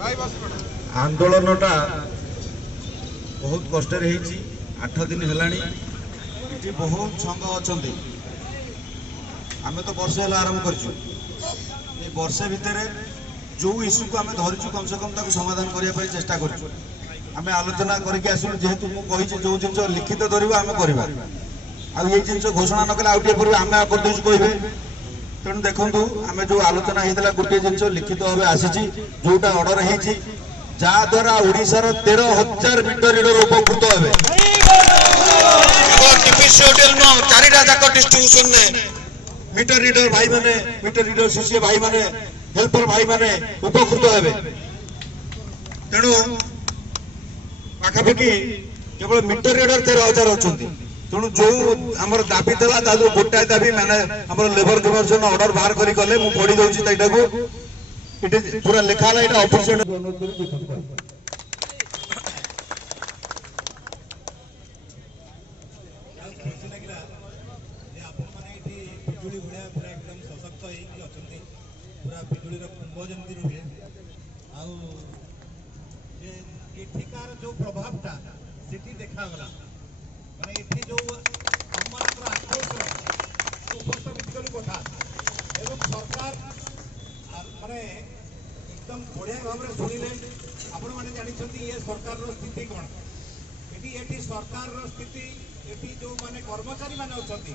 आंदोलनटा बहुत कष्ट 8 दिन है बहुत संघ अच्छा आम तो वर्षे आरंभ कर वर्षे भितर जो इश्यू को आम धरीचु कम से कम समाधान करने चेष्टा करें आलोचना करके आसलु जेहेतु मुझे जो जिन लिखित धरवा आम करवा ये जिन घोषणा न कले आउटे पूर्व आम करदे कहे तेणु देखूँ आम जो आलोचना होता गोटे जिन लिखित भाव आसी जोटा अर्डर हो जहाद्वारा ओडिशार 13,000 मीटर रीडर उपकृत हे चारिटा जाक डिस्ट्रीब्यूशन मीटर रीडर भाई माने मीटर रीडर सीसीए भाई माने हेल्पर भाई माने उपकृत हे तेणु पाखापाखि केवल मीटर रीडर 13,000 अच्छा तेणु जो आम दाबी था गोटाए दाबी मैंने आम लेबर कमिशन अर्डर बाहर कले मुझे पढ़ी दूसरी पूरा लिखा है ऑफिशियल जो प्रभावटा सेठी देखागला माने एठी जो हममानकर आक्रोश उपस्थित कथा एवं सरकार माने एकदम बढ़िया भाव में शुणिले आपण माने जानिछंती ये सरकार रो स्थिति कोन एठी सरकार रो स्थिति एठी जो माने कर्मचारी माने अछंती